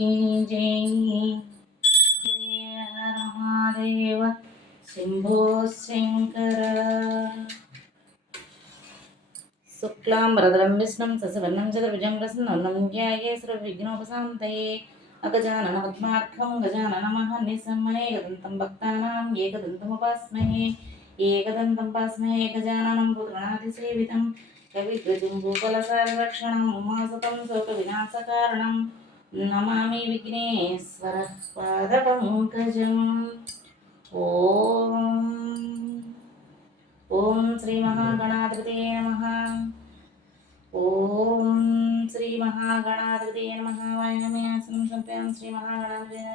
की जय। महादेव शंभो शंकर। शुक्लां वरदं विष्णुं शशिवर्णं चतुर्भुजं प्रसन्नं ध्याये सर्वविघ्नोपशान्तये। अगजाननपद्मार्कं गजाननमहर्निशम् अनेकदन्तं भक्तानाम् एकदन्तमुपास्महे। एकदन्तमुपास्महे गजाननं पुत्रनादिसेवितं कविध्वजम्बूफलसारभक्षणं उमासुतं शोकविनाशकारणं नमामि विघ्नेश्वरपादपङ्कजम्। ఓం ఓం శ్రీ మహాగణాధిపతయే నమః। ఓం శ్రీ మహాగణాధిపతయే నమః। వాయుమయాసనం సంప్రయామి శ్రీ మహాగణాధిపతయే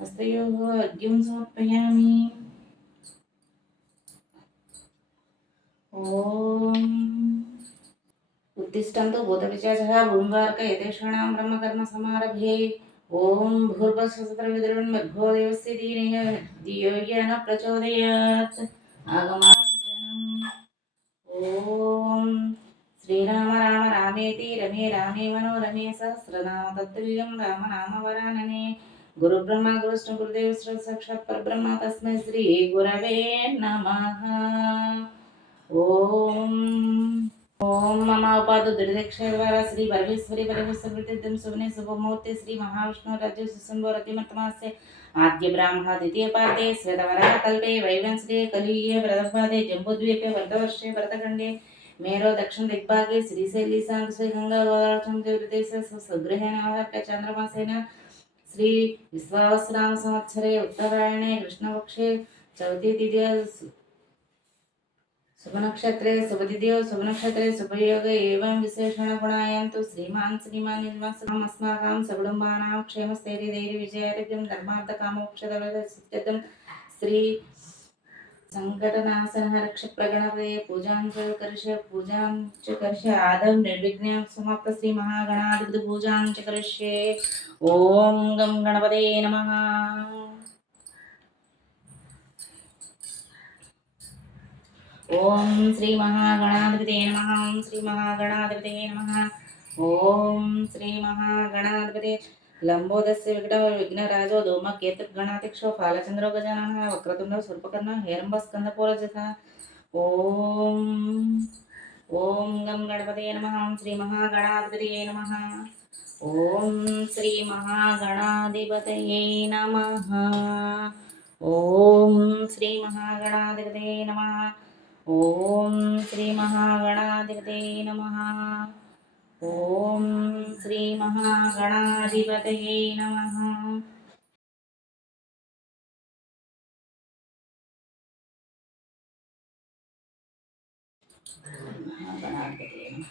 హస్తయోః అర్ఘ్యం సమర్పయామి। ఓం ఉత్తిష్టంతు భూతపిశాచః భూమివారక యతేషాణాం బ్రహ్మకర్మ సమారభే। ఓం భూర్భువస్సుతవితుర్వన్మర్గో దేవस्य ధియో యో నః ప్రచోదయాత్। ఓం శ్రీరామ రామ రామేతి రమే రామే మనోరమే సహస్రనామ తత్తుల్యం రామ నామ వరాననే। గురు బ్రహ్మ గురు విష్ణు గురుదేవ సాక్షాత్ పరబ్రహ్మ తస్మై శ్రీ గురవే నమః। ఓం ఓం మమ ఉపాధి దుర్దక్ష ద్వారా శ్రీ పరమేశ్వరి పరమేశ్వరం శుభనే శుభమూర్తి శ్రీ మహావిష్ణు రాజ్య సుశంభో రతిమత్తమాస్య आद्य ब्राह्मण द्वितीय पादे श्वेतवरः कल्पे वैवंशे कलियुगे प्रथमपादे जम्बूद्वीपे भरतवर्षे भरतखण्डे मेरो दक्षिण दिग्भागे श्रीशैली सांगसे गंगा गोदावरी सुग्रहेण चंद्रमासेन श्री विश्वावसुनाम संवत्सरे उत्तरायणे कृष्णपक्षे चौथी तिथि शुभनक्षत्रे शुभतिथ्यौ शुभनक्षत्रे शुभयोगे एवं विशेषण गुणायन्तु श्रीमान् श्रीमान्स्माकं सकुटुम्बानां क्षेमस्थैर्यधैर्य विजयारोग्यं धर्मार्थकामोक्षदं श्री संकटनाशनः रक्षप्रगणपते पूजां च करिष्ये आदौ निर्विघ्नं समाप्त श्री महागणाधिपति पूजां च करिष्ये। ओम गं गणपते नमः। ओम श्री महागणाधिपते नमः। ओम श्री महागणाधिपते नमः। ओम श्री महागणाधिपते लंबोदस्य विघ्नराजो धूमकेतुर्गणाध्यक्षो फालचंद्रो गजाननः वक्रतुंडो सर्पकर्णो हेरम्बस्कन्दपूरजः। ओम ओम गं गणपते नमः। ओम श्री महागणाधिपते नमः। ओम श्री महागणाधिपतये नमः। ओम श्री महागणाधिपते नमः। ओम श्री महागणाधिपते नमः। ओम श्री महागणाधिपतये नमः। महागणाधिपतये नमः।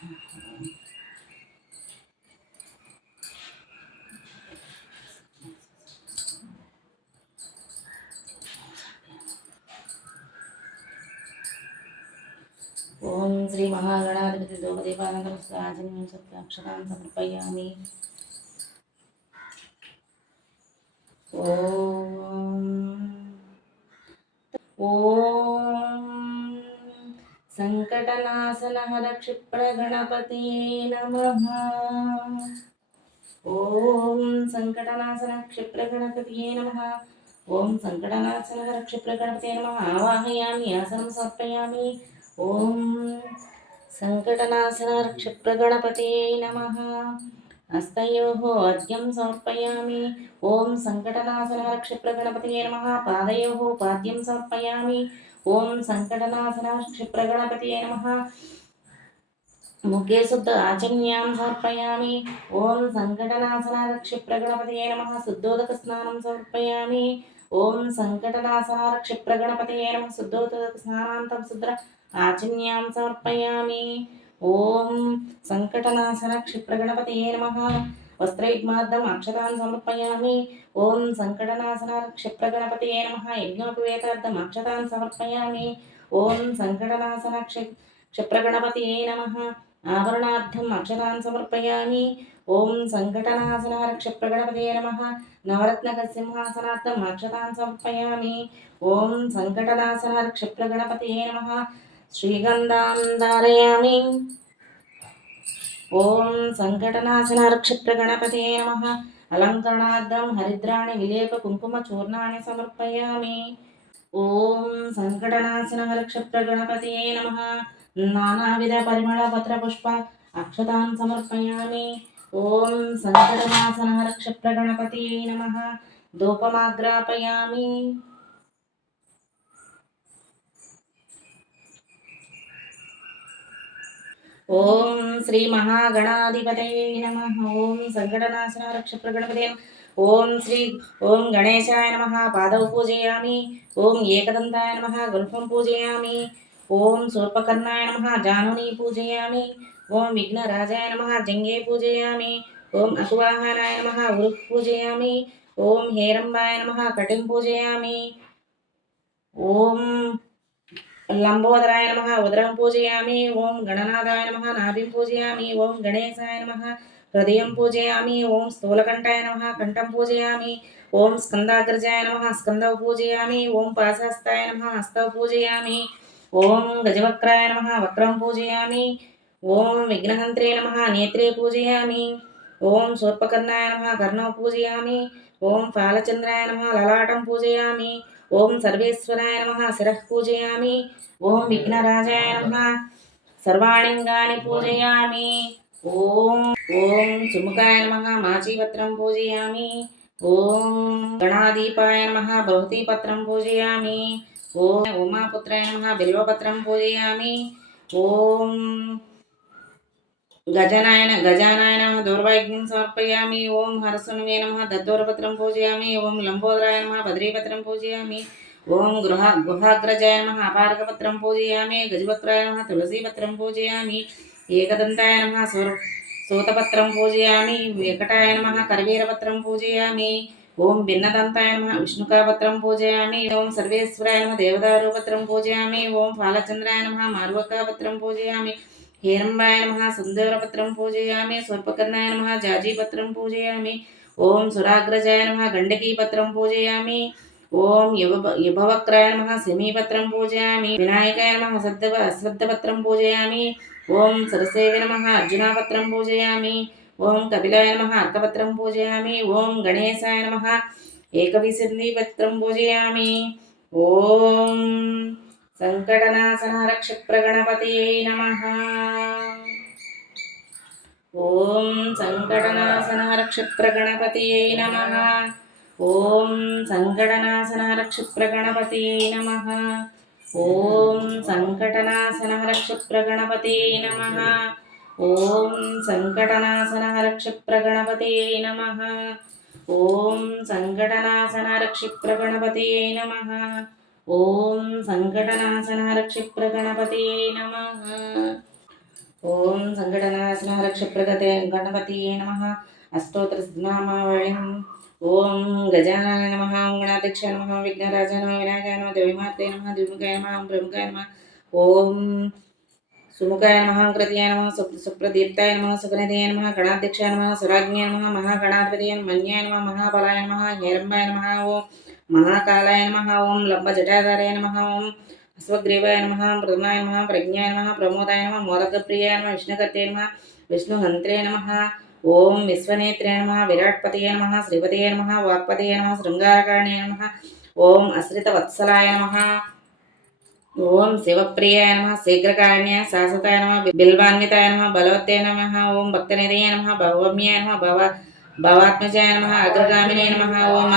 ओम श्री महागणाधिपति धूपदीपानंदराजनीं सत्याक्षरां समर्पयामि। ओम ओम संकटनाशनहर क्षिप्रगणपतये नमः। ओम संकटनाशन क्षिप्रगणपतये नमः। ओम संकटनाशनहर क्षिप्रगणपतये नमः। आवाहयामि आसनं समर्पयामि। ओम संकटनाशन क्षिप्रगणपतये नमः। हस्तयोः अर्घ्यं समर्पयामि। ओम संकटनाशन क्षिप्रगणपतये नमः। पादयोः पाद्यं समर्पयामि। ओम संकटनाशन क्षिप्रगणपतये नमः। मुखे शुद्ध आचमनीयां समर्पयामि। ओम संकटनाशन क्षिप्रगणपतये नमः। शुद्धोदक स्नानं समर्पयामि। ओम संकटनाशन क्षिप्रगणपतये नमः। शुद्धोदक स्नानान्तं शुद्ध आचमनीयां समर्पयामि। ओम संकटनाशन क्षिप्रगणपतये नमः। वस्त्रयुग्मार्धम् अक्षतान् समर्पयामि। ओम संकटनाशन क्षिप्रगणपतये नमः। यज्ञोपवेतार्थम् अक्षतान् समर्पयामि। ओम संकटनाशन क्षिप्रगणपतये नमः। आभरणार्थम् अक्षतान् समर्पयामि। ओम संकटनाशन क्षिप्रगणपतये नमः। नवरत्नकसिंहासनार्थम् अक्षतान् समर्पयामि। ओम संकटनाशन क्षिप्रगणपतये नमः। श्रीगन्धां धारयामि। ओम संकटनाशन क्षिप्रगणपतये नमः। अलङ्करणार्थं हरिद्राणि विलेप कुङ्कुमचूर्णानि समर्पयामि। ఓం సంకటనాశనహరక్షప్రగణపతయే నమః. నానావిధ పరిమళపత్రపుష్ప అక్షతాన్ సమర్పయామి. ఓం సంకటనాశనహరక్షప్రగణపతయే నమః. ధూపమాగ్రాపయామి. ఓం శ్రీ మహాగణాధిపతయే నమః. ఓం సంకటనాశనహరక్షప్రగణపతయే నమః. ఓం గణేశాయ నమః. పాదౌ పూజయామి. ఓం ఏకదంతాయ నమః. గుల్ఫం పూజయామి. ఓం శూర్పకర్ణాయ నమః. జానుని పూజయామి. ఓం విఘ్నరాజాయ నమః. జంగే పూజయామి. ఓం అసువాహనాయ నమః. ఉరుః పూజయామి. ఓం హేరంబాయ నమః. కటిం పూజయామి. ఓం లంబోదరాయ నమః. ఉదరం పూజయామి. ఓం గణనాథాయ నమః. నాభిం పూజయామి. ఓం గణేశాయ నమః. హృదయం పూజయామి. ఓం స్థూలకంఠాయ నమః. కంఠం పూజయామి. ఓం స్కందాగ్రజాయ నమః. స్కందౌ పూజయామి. ఓం పాశహస్తాయ నమః. హస్తౌ పూజయామి. ఓం గజవక్రాయ నమః. వక్రం పూజయామి. ఓం విఘ్నహంత్రే నమః. నేత్రే పూజయామి. ఓం శూర్పకర్ణాయ నమః. కర్ణౌ పూజయామి. ఓం ఫాలచంద్రాయ నమః. లలాటం పూజయామి. ఓం సర్వేశ్వరాయ నమః. శిరః పూజయామి. ఓం విఘ్నరాజాయ నమః. సర్వాణింగాని పూజయామి. ఓం సుముఖాయ నమః. మాచీపత్రం పూజయామి. ఓం గణాదీపాయ నమః. బృహతీపత్రం పూజయామి. ఓం ఉమాపుత్రాయ నమః. బిల్వపత్రం పూజయామి. ఓం గజానాయ నమః. దౌర్వాగ్యం సమర్పయామి. ఓం హరసునువే నమః. దద్దోరపత్రం పూజయామి. ఓం లంబోదరాయ నమః. బద్రీపత్రం పూజయామి. ఓం గుహాగ్రజాయ నమః. అపారకపత్రం పూజయామి. గజవక్రాయ నమః. తులసీపత్రం పూజయామి. ఏకదంతాయ నమః. సూతపత్రం పూజయామి. వెంకటాయ నమః. కరవీరపత్రం పూజయామి. ఓం భిన్నదంతాయ నమః. విష్ణుకాపత్రం పూజయామి. ఓం సర్వేశ్వరాయ నమః. దేవదారూపత్రం పూజయామి. ఓం ఫాలచంద్రాయ నమః. మారువకాపత్రం పూజయామి. హేరంబాయ నమః. సుందరపత్రం పూజయామి. స్వర్పకర్ణాయ నమః. జాజీపత్రం పూజయామి. ఓం సురాగ్రజాయ నమః. గండకీపత్రం పూజయామి. ఓం యుభవక్రాయ నమః. శమీపత్రం పూజయామి. వినాయకాయ నమః. అశ్వత్థపత్రం పూజయామి. ఓం సరసేవి నమః. అర్జునాపత్రం పూజయామి. ఓం కపిలాయ నమః. అర్కపత్రం పూజయామి. ఓం గణేశాయ నమః. ఏకవిశంధిపత్రం పూజయామి. ఓం సంకటనాశనరక్షప్రగణపతయే నమః. ఓం సంకటనాశనరక్షప్రగణపతయే నమః. ఓం సంకటనాశనరక్షప్రగణపతయే నమః. ఓం సంకటనాశనరక్షప్రగణపతయే నమః. ఓం సంకటనాశనరక్షప్రగణపతయే నమః. ఓం సంకటనాశనరక్షప్రగణపతయే నమః. ఓం సంకటనాశనరక్షప్రగణపతయే నమః. ఓం సంకటనాశనరక్షప్రగణపతయే నమః. అష్టోత్తరనామావళిం. ఓం గజానాయ నమః. ఓం గణాధ్యక్షాయ నమః. విఘ్నరాజాయ నమః. వినాయకాయ నమః. దేవీమాత్రే నమః. ద్విముఖాయ నమః. బ్రహ్మకాయ నమః. ఓం సుముఖాయ నమః. కృతయాయ నమః. సుప్రదీప్తాయ నమః. సుగనిధయాయ నమః. గణాధ్యక్షాయ నమః. సురాజ్ఞాయ నమః. మహాగణాధిపతయే మన్యాయ నమః. మహాబలాయ నమః. హేరంబాయ నమః. ఓం మహాకాలాయ నమః. ఓం లంబజటాధారాయ నమః. ఓం అశ్వగ్రీవాయ నమః. ప్రథమాయ నమః. ప్రజ్ఞాయ నమః. ప్రమోదాయ నమః. మోదకప్రియాయ నమః. విష్ణుకర్తే నమః. విష్ణుహంత్రే నమః. ఓం విశ్వనేత్రే నమః. విరాట్పతయే నమః. శ్రీపతయే నమః. వాక్పతయే నమః. శృంగారకారణ్యే నమః. ఓం అశ్రితవత్సలాయ నమః. ఓం శివప్రియాయ నమః. శీఘ్రకారణ్యాయ శాశ్వతాయ నమః. బిల్వాన్వితాయ నమః. బలవత్తే నమః. ఓం భక్తనిధయే నమః. భవమ్యాయ నమః. భవాత్మజాయ నమః. అగ్రగామినే నమః. ఓం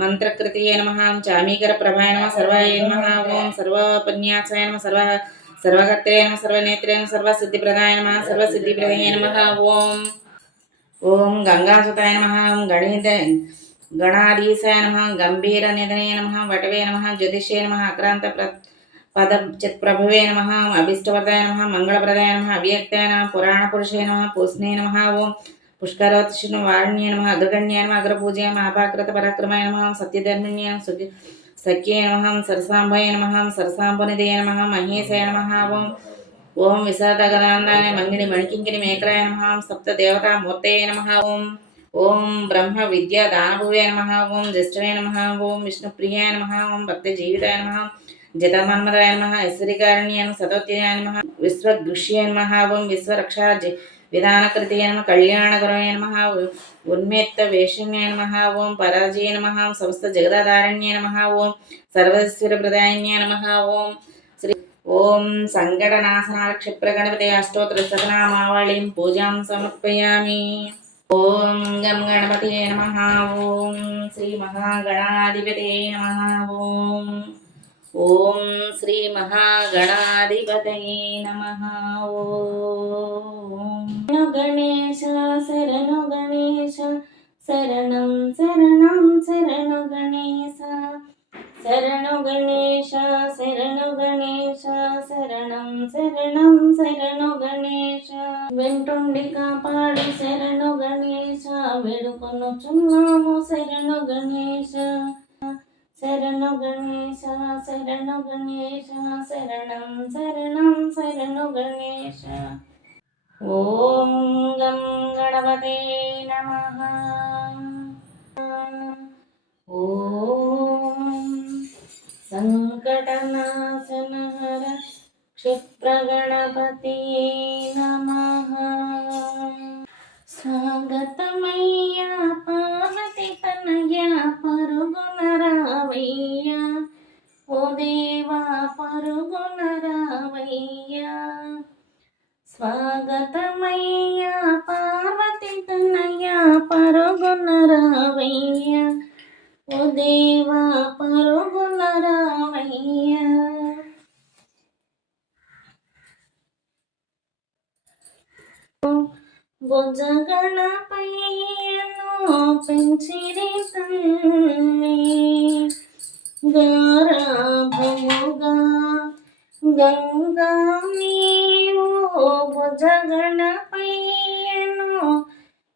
మంత్రకృతియే నమః. చామీకర ప్రభాయ నమః. సర్వాయ నమః. ఓం సర్వోపన్యాసాయ నమః. సర్వకర్త్రే నమః. సర్వనేత్రే నమః. సర్వసిద్ధిప్రదాయ నమః. సర్వసిద్ధిప్రదయే నమః. ఓం గంగాసుతాయ నమః. ఓం గణాధీశాయ నమః. గంభీరనిధనే నమః. వటవే నమః. జ్యోతిషే నమః. అక్రాంత పదచిత్ప్రభువే నమః. అభీష్టవర్ధాయ నమః. మంగళప్రదాయ నమః. అవ్యక్తాయ నమః. పురాణపురుషే నమః. పూష్ణే నమః. ఓం పుష్కరోత్షిణ వారుణ్యే నమః. అగ్రగణ్యాయ నమః. అగ్రపూజ్యాయ నమః. అపాకృత పరాక్రమాయ నమః. సత్యధర్మిణ్యాయ సఖ్యే నమః. సరసాంభయ నమః. సరసాంబునిధయ నమః. మహేశాయ నమః. ఓం విశాఖగదాందాయ మంగిని మణికింకిని మేకలాయ నమః. సప్తదేవతామూర్తయే నమః. ఓం బ్రహ్మ విద్యా దానభువే నమః. ఓం జ్యేష్ఠవే నమః. ఓం విష్ణుప్రియాయ నమః. ఓం భక్తజీవితాయ నమః. జతమన్మదాయ నమః. ఐశ్వర్యకారణ్యాయ సతోత్యాయ నమః. విశ్వగృష్యాయ నమః. ఓం విశ్వరక్షా విధానకృతయ నమ కళ్యాణకరాయ నమ ఉన్మేత్త వేషిణ్యాయ నమ ఓం పరాజయ నమ సమస్త జగదాధారణ్యాయ నమ ఓం సర్వస్వర ప్రదాయన్యాయ నమ ఓం శ్రీ ఓం సంకటనాశనాల క్షిప్రగణపతి అష్టోత్తర శతనామావళిం పూజాం సమర్పయామి. ఓం గం గణపతే నమ ఓం శ్రీ మహాగణాధిపతే నమ ఓం ఓం శ్రీ మహాగణాధిపతయే నమః. ఓం గణేశ శరణు గణేశ శరణం శరణం శరణు గణేశ శరణు గణేశ శరణు గణేశ శరణం శరణం శరణు గణేశ వెంటుండి కాపాడు శరణు గణేశ వేడుకొనుచున్నాము శరణు గణేశ శరణు గణేశ శరణు గణేశ శరణం శరణం శరణు గణేశ. ఓం గం గణపతే నమః. ఓం సంకటనాశన హర క్షిప్రగణపతే నమః. స్వాగతమయ్యా పార్వతి తనయ పరుగున రావయ్యా ఓ దేవా పరుగున రావయ్యా. స్వాగతమయ్యా పార్వతి తనయ పరుగున రావయ్యా ఓ దేవా పరుగున రావయ్యా. భుజగణపయ్యను పెంచిరి తల్లి గారాభముగా గంగా నీవు భుజగణపయ్యను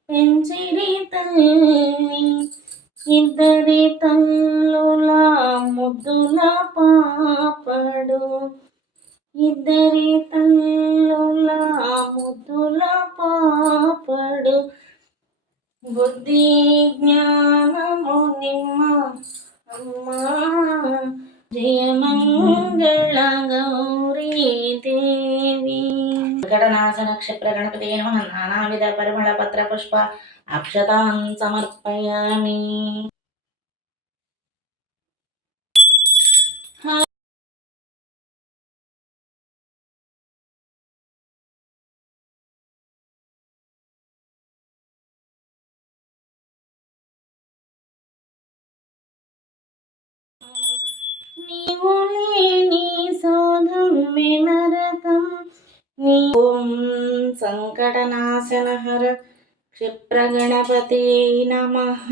పెంచిరి తల్లి ఇద్దరి తల్లుల ముద్దుల పాపడు ఇద్దరి తల్లుల ముద్దుల పాపడు బుద్ధి జ్ఞానము నిమ్మ అమ్మా జయమంగళ గౌరీ దేవి. గణనాశన క్షిప్ర గణపతి నమః. నానావిధ పరిమళ పత్ర పుష్ప అక్షతాన్ సమర్పయామి. నీవు లేని సౌధమ్మె నరకం ఓం సంకటనాశన హర క్షిప్రగణపతే నమః.